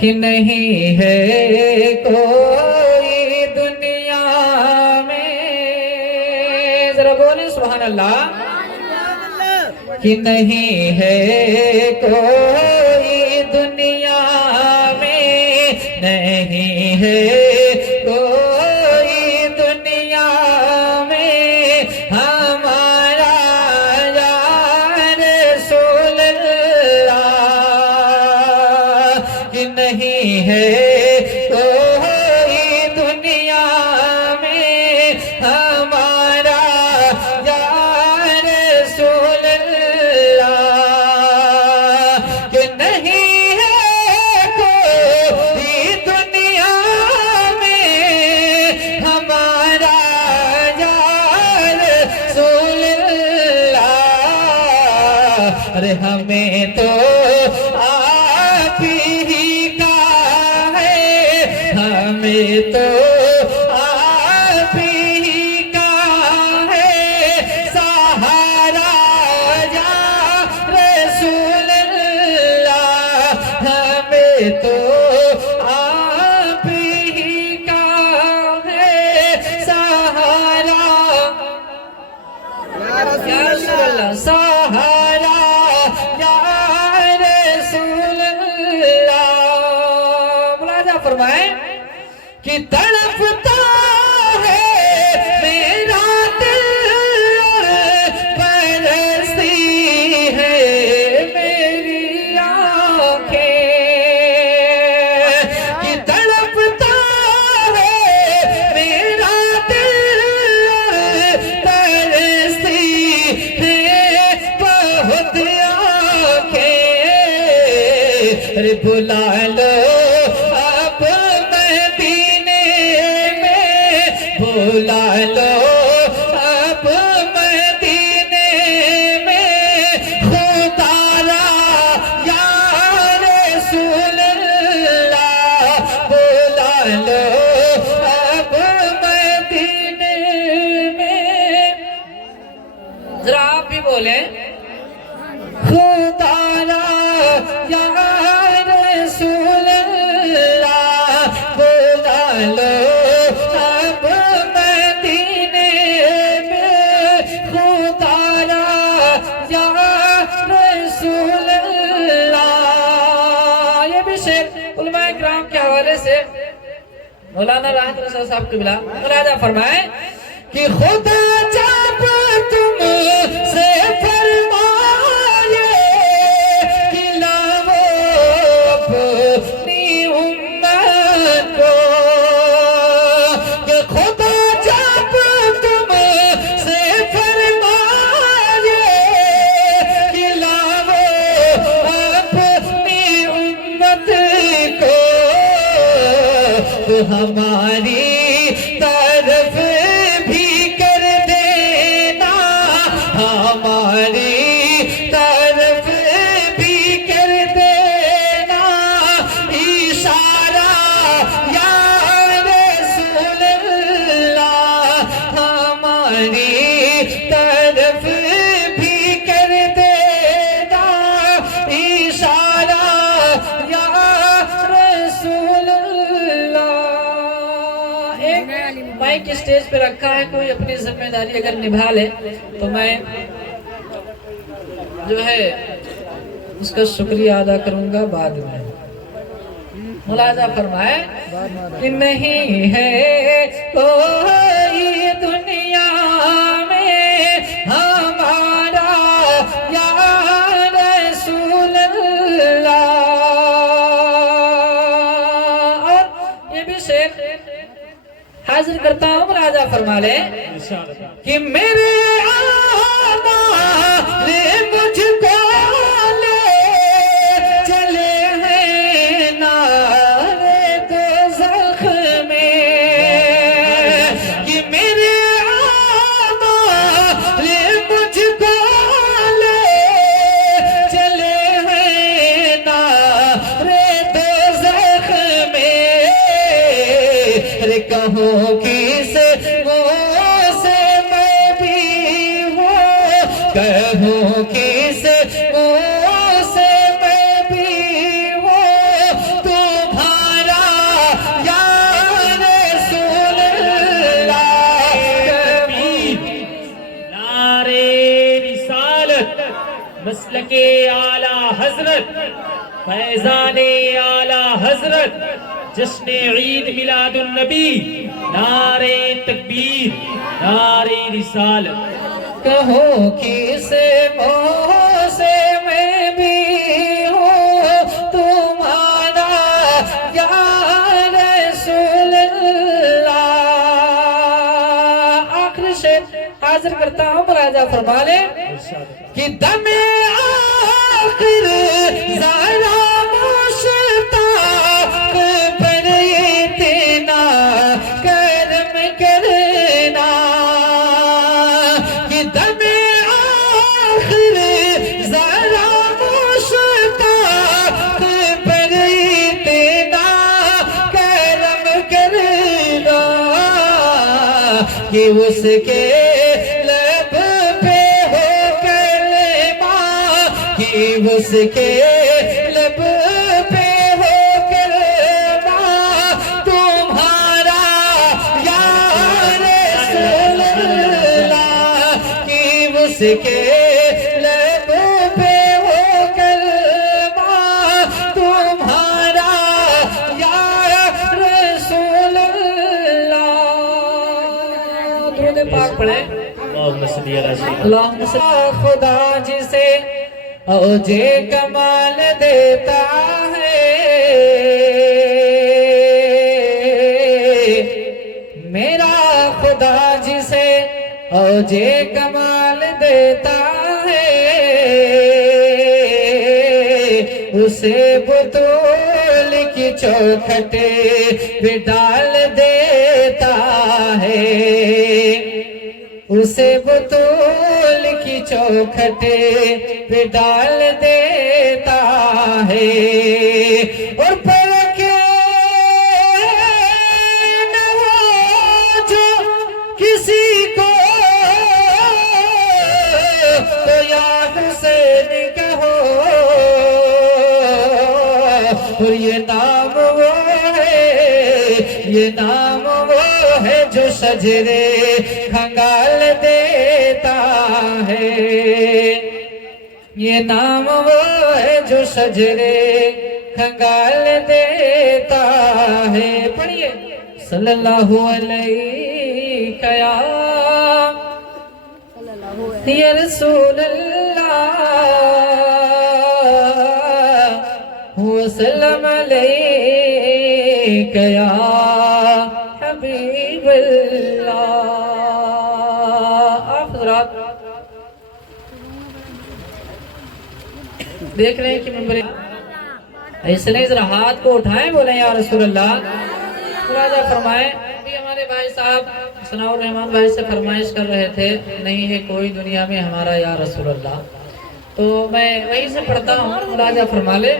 کہ نہیں ہے کوئی دنیا میں، ذرا بولیں سبحان اللہ، کہ نہیں ہے کوئی دنیا میں، نہیں ہے کوئی دنیا میں ہمارا یا رسول اللہ، کہ نہیں ہے کوئی دنیا میں ہمارا یا رسول اللہ، کہ نہیں ہے کوئی دنیا میں ہمارا یا رسول اللہ، ارے ہمیں تو آپ ہی کا ہے، ہمیں تو آپ ہی کا ہے سہارا یا رسول اللہ، ہمیں تو آپ ہی کا ہے سہارا یا رسول اللہ، سہارا یا رسول اللہ۔ ملاحظہ فرمائیں کہ تڑپتا ہے میرا دل، پرستی ہے میری آنکھیں، کہ تڑپتا ہے میرا دل، پرستی ہے بہت آنکھیں، ارے بلا لو اب مدینے میں، بلا لو اب مدینے میں خدا را یا رسول اللہ، بلا لو اب مدینے میں، ذرا آپ بھی بولیں خدا را یا رسول اللہ، بلا لو اب مدینے میں خدا را یا رسول اللہ۔ یہ بھی شعر علماء کرام کے حوالے سے مولانا راحت رضا صاحب قبلہ ملاحظہ فرمائیں کہ خدا جب تم سے فرمائے کہ لاؤ اپنی امت کو، کہ خدا جب تم سے فرمائے کہ لاؤ اپنی امت کو، تو ہماری طرف بھی کر دینا، ہماری طرف بھی کر دینا اشارہ یا رسول اللہ، ہماری طرف بھی کر دینا اشارہ یا رسول اللہ۔ ایک مائک اسٹیج پہ رکھا ہے، کوئی اپنی ذمہ داری اگر نبھا لے تو میں جو ہے اس کا شکریہ ادا کروں گا بعد میں۔ ملاحظہ فرمائے کہ نہیں ہے کوئی دنیا میں ہمارا یا رسول اللہ۔ اور یہ بھی شعر حاضر کرتا ہوں، ملاحظہ فرما لیں کہ میرے آقا نے مجھ کو لے چلے ہیں نارے دوزخ میں، کہ میرے آقا نے مجھ کو لے چلے ہیں نارے دوزخ میں، ارے کہوں کس منہ سے میں بھی ہوں، کہوں کس منہ سے میں بھی ہوں، تو کے اعلیٰ حضرت فیضان اعلیٰ حضرت جشن عید میلاد النبی، نعرہ تکبیر، نعرہ رسالت۔ کہو کسے منہ سے میں بھی ہوں تمہارا یا رسول اللہ۔ آخر شعر حاضر کرتا ہوں، راجہ فرما لے کہ دم آخر ذرا مشتاق پر اتنا کرم کرنا، کہ دم آخر ذرا مشتاق پر اتنا کرم کرنا، کہ اس کے لب پہ ہو کلمہ، کہ اس کے لب پہ ہو کلمہ تمہارا یا رسول اللہ، کہ اس کے لب پہ ہو کلمہ تمہارا یا رسول اللہ۔ درود پاک پڑھیں۔ اللہم صلی علی سیدنا اللہم صلی خدا جسے اوج کمال دیتا ہے، میرا خدا جسے اوج کمال دیتا ہے، اسے بطول کی چوکھٹ پہ ڈال دیتا ہے، اسے بطول کی چوکھٹ پہ ڈال دیتا ہے، اور پرکھے نہ ہو جو کسی کو تو یا حسین کہو، اور یہ نام وہ ہے، یہ نام وہ ہے جو شجرے کھنگال دیتا ہے، یہ نام وہ ہے جو شجرے کھنگال دیتا ہے۔ پڑھیے صلی اللہ علیہ یا رسول اللہ وسلم علیہ یا حبیب اللہ۔ آپ حضرات دیکھ رہے ہیں کہ منبر ایسے نہیں، ذرا ہاتھ کو اٹھائیں، بولیں یا رسول اللہ۔ راجہ فرمائیں کہ ہمارے بھائی صاحب ثناء الرحمن بھائی سے فرمائش کر رہے تھے، نہیں ہے کوئی دنیا میں ہمارا یا رسول اللہ، تو میں وہیں سے پڑھتا ہوں، راجہ فرما لے۔